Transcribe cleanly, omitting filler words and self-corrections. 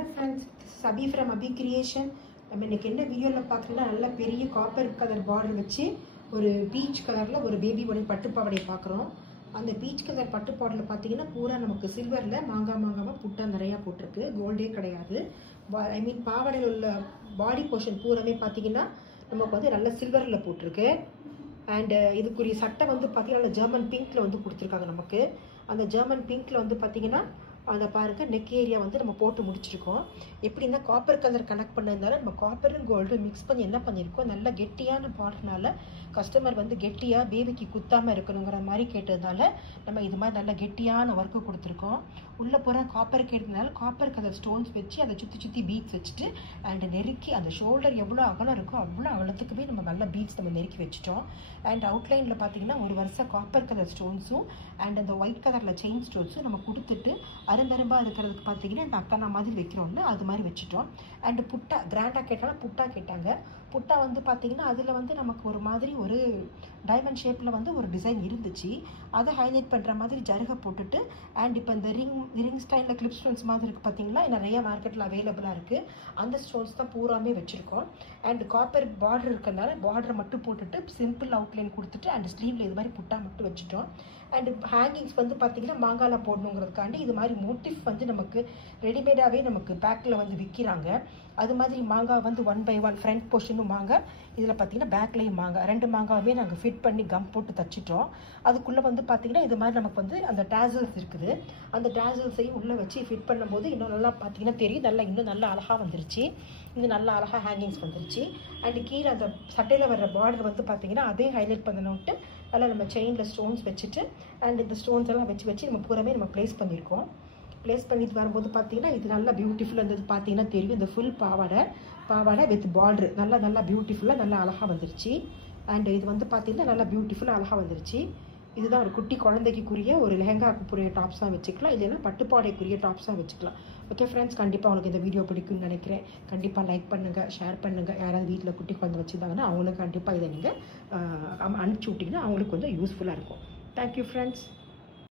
Hello friends, this is Abhi from Abhi Creation. நம்ம இன்னைக்கு என்ன வீடியோல பார்க்கறோம்னா நல்ல பெரிய காப்பர் கலர் பார்டர் வச்சு ஒரு பீச் கலர்ல ஒரு பேபி ஒன் பட்டுப்பாவாடை பார்க்கறோம். அந்த பீச் கலர் பட்டுப்பாவாடைல பாத்தீங்கன்னா பூரா நமக்கு சில்வர்ல மாங்காவா புட்டா நிறைய போட்டுருக்கு. கோல்டே கிடையாது. ஐ மீன் பாவாடையில உள்ள பாடி போர்ஷன் பூராமே பாத்தீங்கன்னா நமக்கு வந்து நல்ல சில்வர்ல போட்டுருக்கு. அண்ட் இதுக்குரிய சட்டை வந்து பாத்தீங்கன்னா ஜெர்மன் பிங்க்ல வந்து கொடுத்துருக்காங்க நமக்கு. அந்த ஜெர்மன் பிங்க்ல வந்து பாத்தீங்கன்னா அதை பாருங்க நெக் ஏரியா வந்து நம்ம போட்டு முடிச்சிருக்கோம். எப்படின்னா காப்பர் கலர் கனெக்ட் பண்ணதுனால நம்ம காப்பரும் கோல்டு மிக்ஸ் பண்ணி என்ன பண்ணியிருக்கோம், நல்ல கெட்டியான பார்டர்னால கஸ்டமர் வந்து கெட்டியா பேபிக்கு குத்தாம இருக்கணுங்கிற மாதிரி கேட்டதுனால நம்ம இது மாதிரி நல்ல கெட்டியான ஒர்க்கு கொடுத்துருக்கோம். உள்ள போற காப்பர் கேட்டதுனால காப்பர் கலர் ஸ்டோன்ஸ் வச்சு அதை சுத்தி பீட்ஸ் வச்சுட்டு அண்ட் நெருக்கி அந்த ஷோல்டர் எவ்வளோ அகலம் இருக்கோ அவ்வளோ அகலத்துக்குமே நம்ம நல்ல பீட்ஸ் நம்ம நெருக்கி வச்சுட்டோம். அண்ட் அவுட்லைன்ல பாத்தீங்கன்னா ஒரு வருஷம் காப்பர் கலர் ஸ்டோன்ஸும் அண்ட் அந்த ஒயிட் கலர்ல செயின் ஸ்டோன்ஸும் நம்ம கொடுத்துட்டு அருந்தரும்பா இருக்கிறதுக்கு பார்த்தீங்கன்னா இந்த அக்கா மாதிரி வைக்கிறோம்ல அது மாதிரி வச்சுட்டோம். அண்ட் புட்டா கிராண்டா கேட்டாலும் புட்டா கேட்டாங்க. புட்டா வந்து பார்த்தீங்கன்னா அதில் வந்து நமக்கு ஒரு மாதிரி ஒரு டைமண்ட் ஷேப்பில் வந்து ஒரு டிசைன் இருந்துச்சு. அதை ஹைலைட் பண்ணுற மாதிரி ஜருகை போட்டுட்டு அண்ட் இப்போ இந்த ரிங் ஸ்டைலில் கிளிப் ஸ்டோன்ஸ் மாதிரி இருக்குது பார்த்தீங்களா, நிறைய மார்க்கெட்டில் அவைலபிளாக இருக்குது. அந்த ஸ்டோன்ஸ் தான் பூராமே வச்சுருக்கோம். அண்ட் காப்பர் பார்டர் இருக்கிறதுனால பார்டரை மட்டும் போட்டுட்டு சிம்பிள் அவுட்லைன் கொடுத்துட்டு அண்ட் ஸ்லீவில் இது மாதிரி புட்டா மட்டும் வச்சுட்டோம். அண்ட் ஹேங்கிங்ஸ் வந்து பார்த்தீங்கன்னா மாங்கால போடணுங்கிறதுக்காண்டி இது மாதிரி மோட்டிஃப் வந்து நமக்கு ரெடிமேடாகவே நமக்கு பேக்கில் வந்து விற்கிறாங்க. அது மாதிரி மாங்காய் வந்து 1 by 1 ஃப்ரண்ட் போர்ஷனும் மாங்காய், இதில் பார்த்தீங்கன்னா பேக்லேயும் மாங்காய், 2 மாங்காவே நாங்கள் ஃபிட் பண்ணி கம் போட்டு தச்சிட்டோம். அதுக்குள்ளே வந்து பார்த்தீங்கன்னா இது மாதிரி நமக்கு வந்து அந்த டேசல்ஸ் இருக்குது. அந்த டேசல்ஸையும் உள்ளே வச்சு ஃபிட் பண்ணும்போது இன்னும் நல்லா பார்த்தீங்கன்னா தெரியும், நல்லா இன்னும் நல்லா அழகாக வந்துருச்சு. இன்னும் நல்லா அழகாக ஹேங்கிங்ஸ் வந்துருச்சு. அண்ட் கீழே அந்த சட்டையில் வர்ற பார்டர் வந்து பார்த்தீங்கன்னா அதே ஹைலைட் பண்ணணுன்ட்டு அதில் நம்ம செயினில் ஸ்டோன்ஸ் வச்சுட்டு அண்ட் இந்த ஸ்டோன்ஸ் எல்லாம் வச்சு நம்ம பூராமே நம்ம ப்ளேஸ் பண்ணியிருக்கோம். ப்ளேஸ் பண்ணிட்டு வரும்போது பார்த்தீங்கன்னா இது நல்லா பியூட்டிஃபுல்லாக இருந்தது. பார்த்தீங்கன்னா தெரியும் இந்த ஃபுல் பாவாடை வித் பார்டர் நல்லா பியூட்டிஃபுல்லாக நல்லா அழகாக வந்துருச்சு. அண்ட் இது வந்து பார்த்தீங்கன்னா நல்லா பியூட்டிஃபுல்லாக அழகாக வந்துருச்சு. இதுதான் ஒரு குட்டி குழந்தைக்குரிய ஒரு லெஹங்காக்குரிய டாப்ஸாக வச்சுக்கலாம், இல்லைன்னா பட்டுப்பாடைக்குரிய டாப்ஸாக வச்சுக்கலாம். ஓகே ஃப்ரெண்ட்ஸ், கண்டிப்பாக உங்களுக்கு இந்த வீடியோ பிடிக்கும்னு நினைக்கிறேன். கண்டிப்பாக லைக் பண்ணுங்கள், ஷேர் பண்ணுங்கள். யாராவது வீட்டில் குட்டி குழந்தை வச்சுருந்தாங்கன்னா அவங்களுக்கு கண்டிப்பாக இதை நீங்கள் அனுப்பிச்சி விட்டிங்கன்னா அவங்களுக்கு கொஞ்சம் யூஸ்ஃபுல்லாக இருக்கும். Thank you friends.